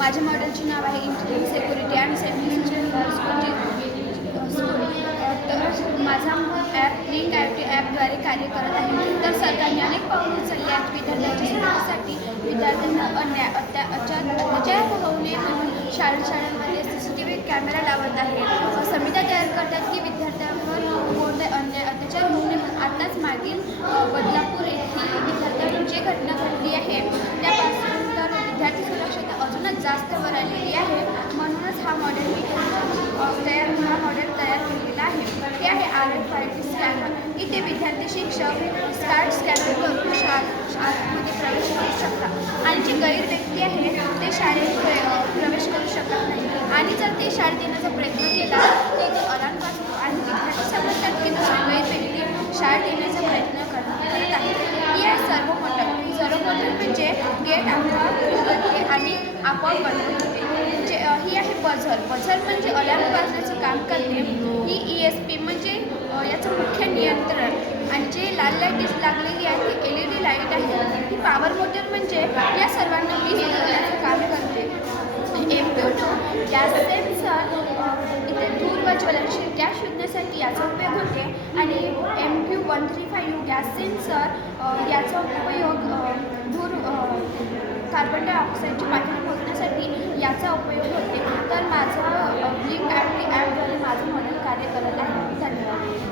माझ्या मॉडेलचे नाव आहे engineering security and safety system school. तर माझा ॲप लिंक IoT ॲपद्वारे कार्य करत आहे. तर सरकारने अनेक पावले उचलली आहेत विद्यार्थ्यांच्या सुरक्षेसाठी. विद्यार्थ्यांना अत्याचार होऊ नये म्हणून शाळांमध्ये CCTV कॅमेरा लावत आहे. समित्या तयार करतात की विद्यार्थ्यांवर कोणते अन्याय अत्याचार होऊ नये म्हणून. आताच मागील बदलापूर येथील विद्यार्थ्यांची जी घटना घडली आहे त्यापासून तर विद्यार्थी सुरक्षता अजूनच जास्त वर आलेली आहे. म्हणूनच हा मॉडेल तयार केलेला आहे. ते आहे RFID स्कॅनर. इथे विद्यार्थी शिक्षक कार्ड स्कॅनर करून शाळेमध्ये प्रवेश करू शकतात आणि जी गैर व्यक्ती आहे ते शाळेत प्रवेश करू शकत नाही. आणि जर ते शाळेत येण्याचा प्रयत्न केला तर तो अलार्म वाजतो आणि विद्यार्थी समजतात की दुसरी गैर व्यक्ती शाळेत येण्याचा प्रयत्न करत आहे. ही आहे सर्व मोटर म्हणजे गेट आपोआप उघडते आणि आपोआप बंद होते. ही आहे बझर म्हणजे अलार्म वाजण्याचं काम करते. ही ESP म्हणजे याचं मुख्य नियंत्रण. आणि जे लाल लाईट लागलेली आहे ती LED लाईट आहे. ही पॉवर मोटर म्हणजे या सर्वांना वीज पुरवण्याचं काम करते. MPU गॅस सेन्सर इथे धूर व ज्वलनशील गॅस शोधण्यासाठी याचा उपयोग होते. आणि MPU-135 गॅस सेन्सर याचा उपयोग कार्बन डायऑक्साईडची पातळी मोजण्यासाठी याचा उपयोग होते. तर माझा लिंक IoT ॲपद्वारे माझं मॉडेल कार्य करत आहे. धन्यवाद.